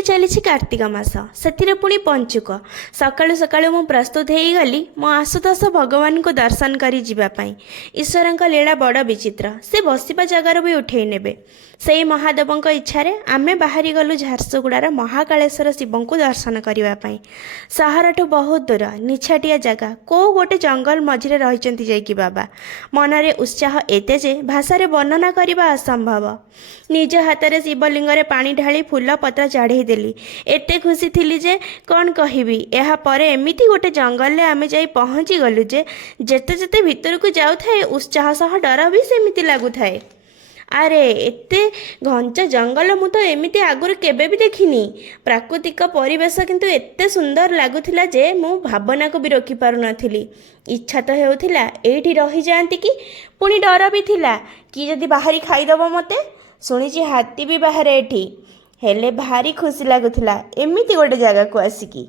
ଏବେ ଚାଲିଛି କାର୍ତ୍ତିକ ମାସ, ସେଥିରେ ପୁଣି ପଞ୍ଚୁକ। ସକାଳୁ ସକାଳୁ ମୁଁ ପ୍ରସ୍ତୁତ ହେଇଗଲି ମୋ ଆଶୁତୋଷ ଭଗବାନଙ୍କୁ ଦର୍ଶନ କରି ଯିବା ପାଇଁ। ଈଶ୍ୱରଙ୍କ ଲୀଳା ବଡ଼ ବିଚିତ୍ର, ସେ ବସିବା ଜାଗାରୁ ବି ଉଠେଇ ନେବେ। ସେଇ ମହାଦେବଙ୍କ ଇଚ୍ଛାରେ ଆମେ ବାହାରି ଗଲୁ ଝାରସୁଗୁଡ଼ାର ମହାକାଳେଶ୍ୱର ଶିବଙ୍କୁ ଦର୍ଶନ କରିବା ପାଇଁ। ସହରଠୁ ବହୁତ ଦୂର, ନିଛାଟିଆ ଜାଗା, କେଉଁ ଗୋଟେ ଜଙ୍ଗଲ ମଝିରେ ରହିଛନ୍ତି ଯାଇକି ବାବା। ମନରେ ଉତ୍ସାହ ଏତେ ଯେ ଭାଷାରେ ବର୍ଣ୍ଣନା କରିବା ଅସମ୍ଭବ। ନିଜ ହାତରେ ଶିବଲିଙ୍ଗରେ ପାଣି ଢାଳି ଫୁଲ ପତ୍ର ଚଢ଼େଇ ଦେଲି। ଏତେ ଖୁସି ଥିଲି ଯେ କ'ଣ କହିବି। ଏହାପରେ ଏମିତି ଗୋଟେ ଜଙ୍ଗଲରେ ଆମେ ଯାଇ ପହଞ୍ଚି ଗଲୁ ଯେ ଯେତେ ଯେତେ ଭିତରକୁ ଯାଉଥାଏ ଉତ୍ସାହ ସହ ଡର ବି ସେମିତି ଲାଗୁଥାଏ। ଆରେ ଏତେ ଘଞ୍ଚ ଜଙ୍ଗଲ ମୁଁ ତ ଏମିତି ଆଗରୁ କେବେ ବି ଦେଖିନି। ପ୍ରାକୃତିକ ପରିବେଶ କିନ୍ତୁ ଏତେ ସୁନ୍ଦର ଲାଗୁଥିଲା ଯେ ମୁଁ ଭାବନାକୁ ବି ରଖିପାରୁନଥିଲି। ଇଚ୍ଛା ତ ହେଉଥିଲା ଏଇଠି ରହିଯାଆନ୍ତି କି, ପୁଣି ଡର ବି ଥିଲା କି ଯଦି ବାହାରି ଖାଇଦେବ ମୋତେ। ଶୁଣିଛି ହାତୀ ବି ବାହାରେ ଏଠି। ହେଲେ ଭାରି ଖୁସି ଲାଗୁଥିଲା ଏମିତି ଗୋଟେ ଜାଗାକୁ ଆସିକି।